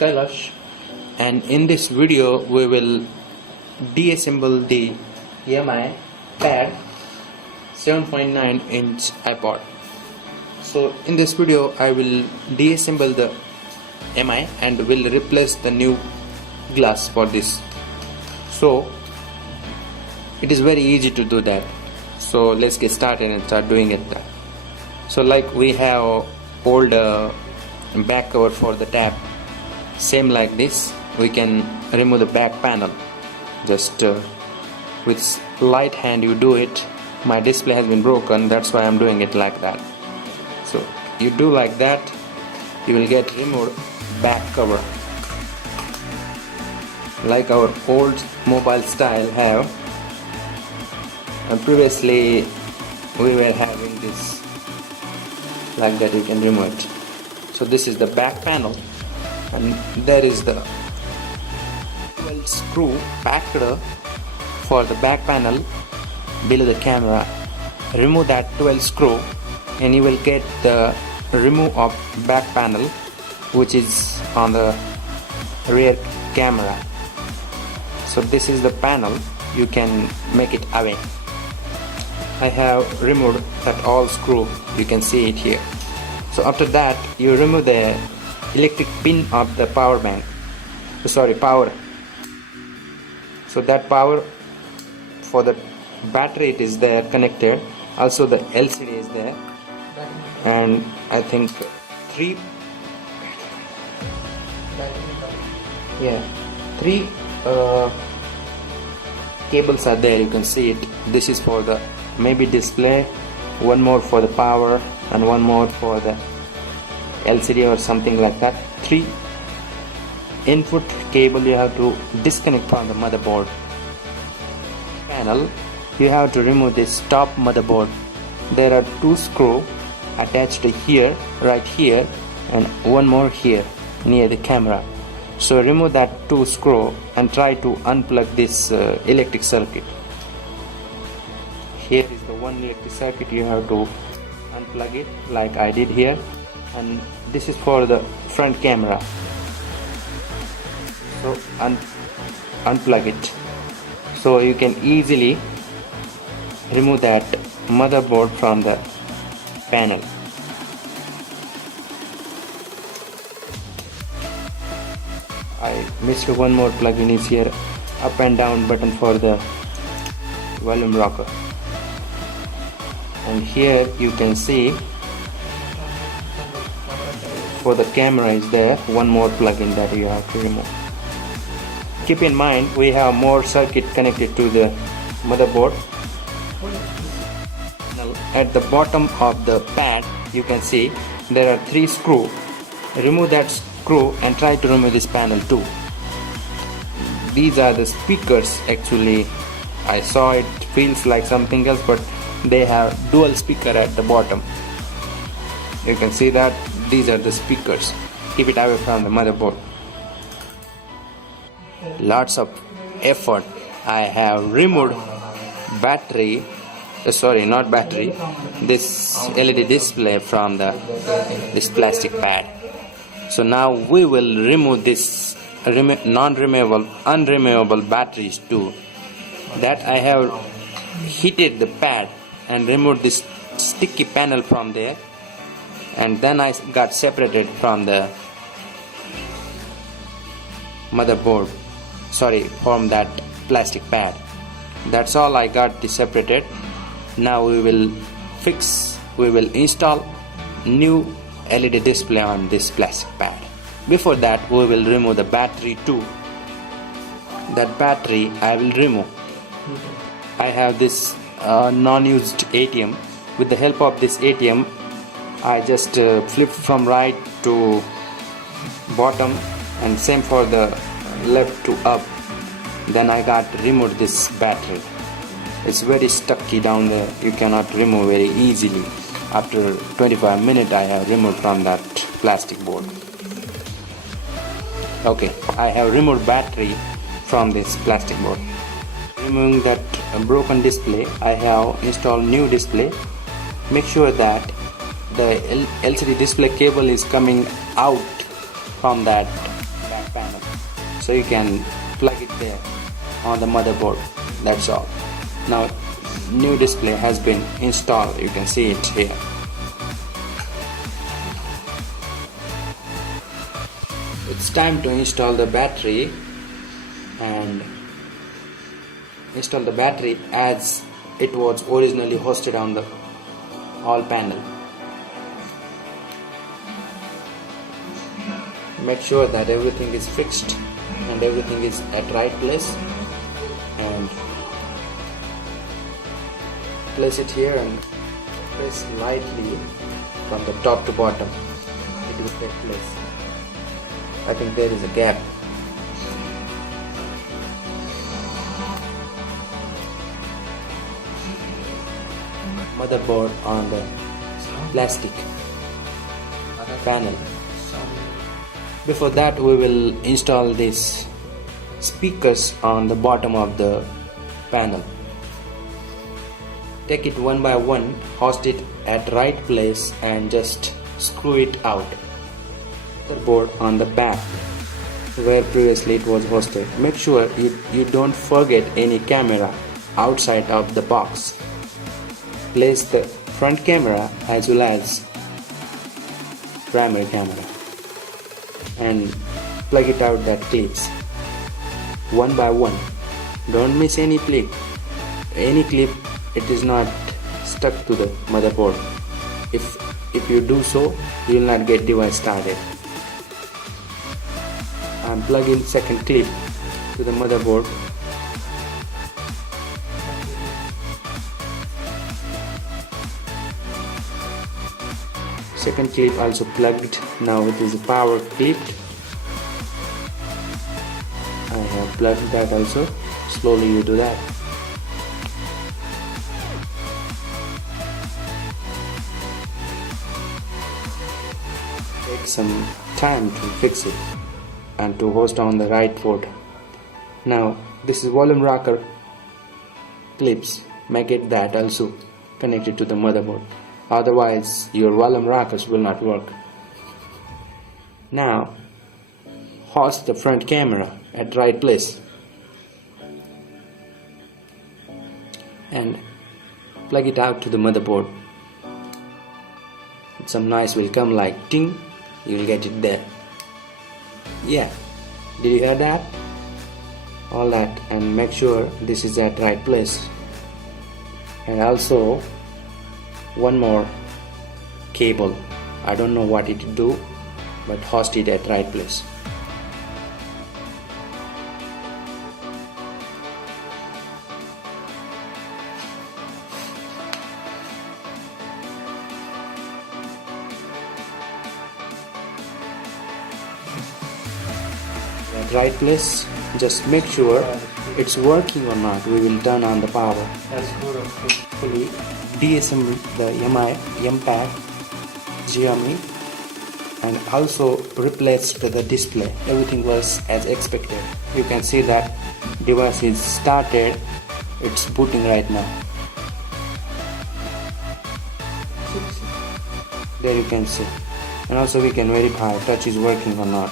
Kailash, and in this video we will deassemble the Mi Pad 7.9 inch iPod. So in this video I will deassemble the Mi and will replace the new glass for this. So it is very easy to do that. So let's get started and start doing it. So like we have old back cover for the tab, same like this we can remove the back panel. Just with light hand you do it. My display has been broken, that's why I'm doing it like that. So you do like that, you will get removed back cover like our old mobile style have. And previously we were having this like that, you can remove it. So this is the back panel and there is the 12 screw packed for the back panel below the camera. Remove that 12 screw and you will get the remove of back panel which is on the rear camera. So this is the panel, you can make it away. I have removed that all screw, you can see it here. So after that you remove the electric pin of the power bank, power. So that power for the battery it is there connected, also the LCD is there, and I think three cables are there, you can see it. This is for the maybe display, one more for the power and one more for the LCD or something like that. 3 input cable you have to disconnect from the motherboard panel. You have to remove this top motherboard. There are 2 screws attached here, right here, and one more here near the camera. So remove that 2 screw and try to unplug this electric circuit. Here is the one electric circuit, you have to unplug it like I did here, and this is for the front camera. So unplug it. So you can easily remove that motherboard from the panel. I missed one more plugin is here, up and down button for the volume rocker. And here you can see for the camera is there one more plugin that you have to remove. Keep in mind we have more circuit connected to the motherboard. At the bottom of the pad you can see there are 3 screws. Remove that screw and try to remove this panel too. These are the speakers actually. I saw it feels like something else, but they have dual speaker at the bottom. You can see that these are the speakers. Keep it away from the motherboard. Lots of effort. I have removed battery, not battery, this LED display from this plastic pad. So now we will remove this unremovable batteries too. That I have heated the pad and removed this sticky panel from there, and then I got separated from the motherboard, from that plastic pad. That's all I got separated. Now we will install new LED display on this plastic pad. Before that we will remove the battery too. That battery I will remove. I have this non-used ATM. With the help of this ATM I just flipped from right to bottom and same for the left to up. Then I got removed this battery. It's very stucky down there, you cannot remove very easily. After 25 minutes I have removed from that plastic board. Okay, I have removed battery from this plastic board. Removing that broken display, I have installed new display. Make sure that the LCD display cable is coming out from that so you can plug it there on the motherboard. That's all. Now new display has been installed, you can see it here. It's time to install the battery, and install the battery as it was originally hosted on the all panel. Make sure that everything is fixed and everything is at right place, and place it here and press lightly from the top to bottom. It will take place. I think there is a gap. Motherboard on the plastic panel. Before that, we will install these speakers on the bottom of the panel. Take it one by one, host it at right place and just screw it out. Motherboard on the back where previously it was hosted. Make sure you don't forget any camera outside of the box. Place the front camera as well as primary camera and plug it out that clips one by one. Don't miss any clip. Any clip, it is not stuck to the motherboard. If you do so, you will not get device started. I'm plugging second clip to the motherboard. Second clip also plugged. Now it is power clipped. I have plugged that also. Slowly you do that. Take some time to fix it and to host on the right port. Now this is volume rocker clips. Make it that also connected to the motherboard. Otherwise your volume rockers will not work. Now host the front camera at right place and plug it out to the motherboard. Some noise will come like ting. You will get it there. Yeah, did you hear that? All that, and make sure this is at right place. And also one more cable. I don't know what it do, but host it at right place. At right place, just make sure it's working or not. We will turn on the power. Fully deassemble the Mi Mpad Xiaomi and also replaced the display. Everything was as expected. You can see that device is started. It's booting right now. There you can see, and also we can verify touch is working or not.